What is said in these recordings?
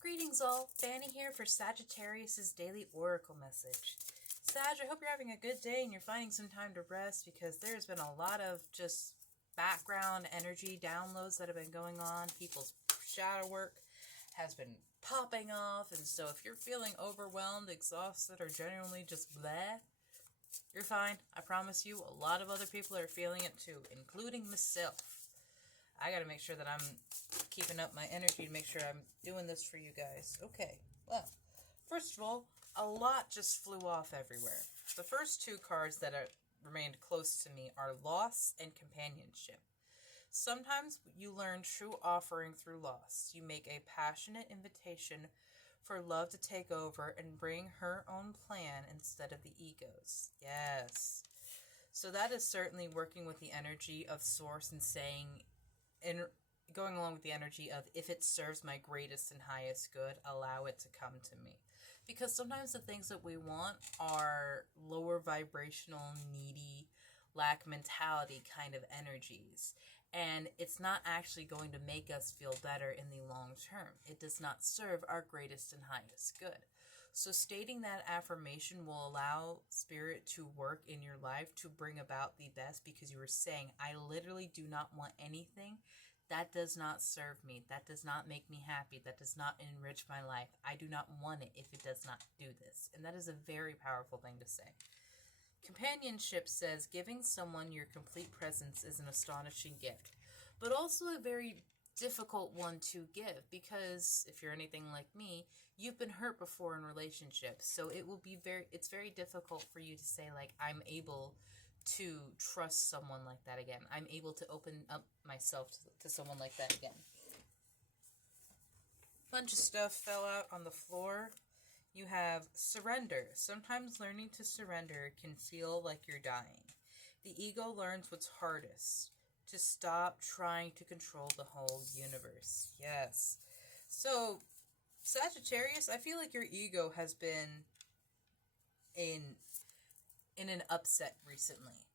Greetings all, Fanny here for Sagittarius' daily oracle message. Sag, I hope you're having a good day and you're finding some time to rest because there's been a lot of just background energy downloads that have been going on. People's shadow work has been popping off, and so if you're feeling overwhelmed, exhausted, or genuinely just bleh, you're fine. I promise you, a lot of other people are feeling it too, including myself. I gotta make sure that I'm keeping up my energy to make sure I'm doing this for you guys. Okay, well, first of all, a lot just flew off everywhere. The first two cards that remained close to me are loss and companionship. Sometimes you learn true offering through loss. You make a passionate invitation for love to take over and bring her own plan instead of the ego's. Yes. So that is certainly working with the energy of Source and saying, and going along with the energy of, if it serves my greatest and highest good, allow it to come to me. Because sometimes the things that we want are lower vibrational, needy, lack mentality kind of energies. And it's not actually going to make us feel better in the long term. It does not serve our greatest and highest good. So stating that affirmation will allow Spirit to work in your life to bring about the best, because you are saying, I literally do not want anything that does not serve me, that does not make me happy, that does not enrich my life. I do not want it if it does not do this. And that is a very powerful thing to say. Companionship says giving someone your complete presence is an astonishing gift, but also a very difficult one to give, because if you're anything like me, you've been hurt before in relationships. So it's very difficult for you to say, like, I'm able to trust someone like that again. I'm able to open up myself to someone like that again. Bunch of stuff fell out on the floor. You have surrender. Sometimes learning to surrender can feel like you're dying. The ego learns what's hardest: to stop trying to control the whole universe. Yes. So, Sagittarius, I feel like your ego has been in an upset recently.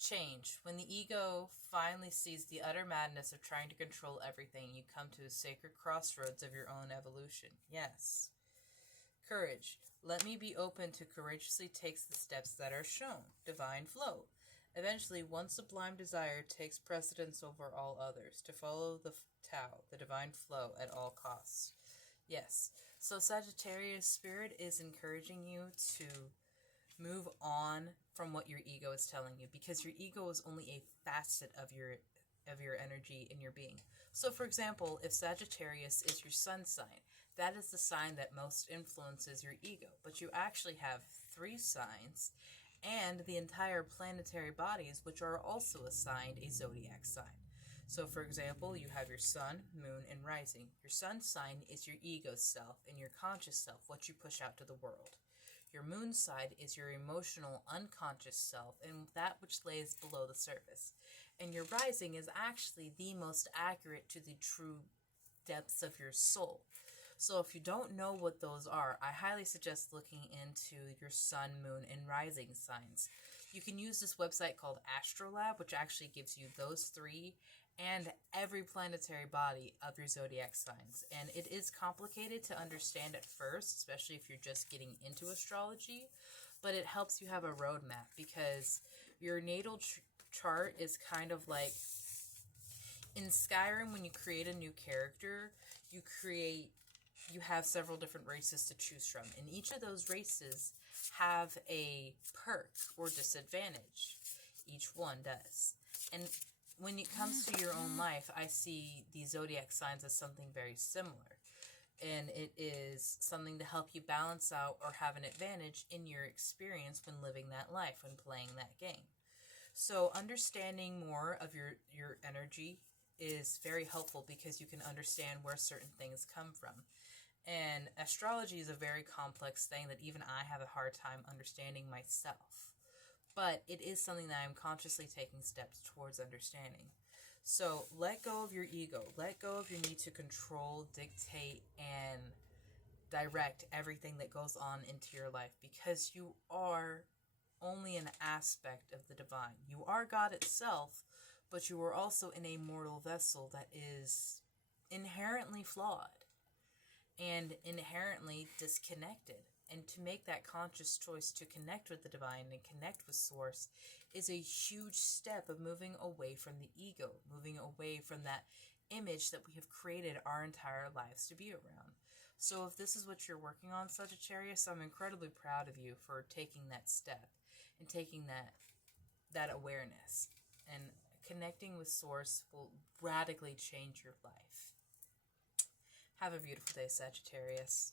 Change. When the ego finally sees the utter madness of trying to control everything, you come to a sacred crossroads of your own evolution. Yes. Courage. Let me be open to courageously takes the steps that are shown. Divine flow. Eventually, one sublime desire takes precedence over all others, to follow the Tao, the divine flow, at all costs. Yes. So Sagittarius, Spirit is encouraging you to move on from what your ego is telling you, because your ego is only a facet of your energy in your being. So, for example, if Sagittarius is your sun sign, that is the sign that most influences your ego. But you actually have 3 signs and the entire planetary bodies, which are also assigned a zodiac sign. So, for example, you have your sun, moon, and rising. Your sun sign is your ego self and your conscious self, what you push out to the world. Your moon side is your emotional, unconscious self and that which lays below the surface. And your rising is actually the most accurate to the true depths of your soul. So if you don't know what those are, I highly suggest looking into your sun, moon, and rising signs. You can use this website called Astrolab, which actually gives you those 3 and every planetary body of your zodiac signs. And it is complicated to understand at first, especially if you're just getting into astrology, but it helps you have a roadmap, because your natal chart is kind of like in Skyrim. When you create a new character, you have several different races to choose from, and each of those races have a perk or disadvantage. Each one does. And when it comes to your own life, I see the zodiac signs as something very similar. And it is something to help you balance out or have an advantage in your experience when living that life, when playing that game. So understanding more of your energy is very helpful, because you can understand where certain things come from. And astrology is a very complex thing that even I have a hard time understanding myself. But it is something that I'm consciously taking steps towards understanding. So let go of your ego. Let go of your need to control, dictate, and direct everything that goes on into your life, because you are only an aspect of the divine. You are God itself, but you are also in a mortal vessel that is inherently flawed. and inherently disconnected. And to make that conscious choice to connect with the divine and connect with source is a huge step of moving away from the ego, moving away from that image that we have created our entire lives to be around. So if this is what you're working on, Sagittarius, I'm incredibly proud of you for taking that step and taking that awareness. And connecting with source will radically change your life. Have a beautiful day, Sagittarius.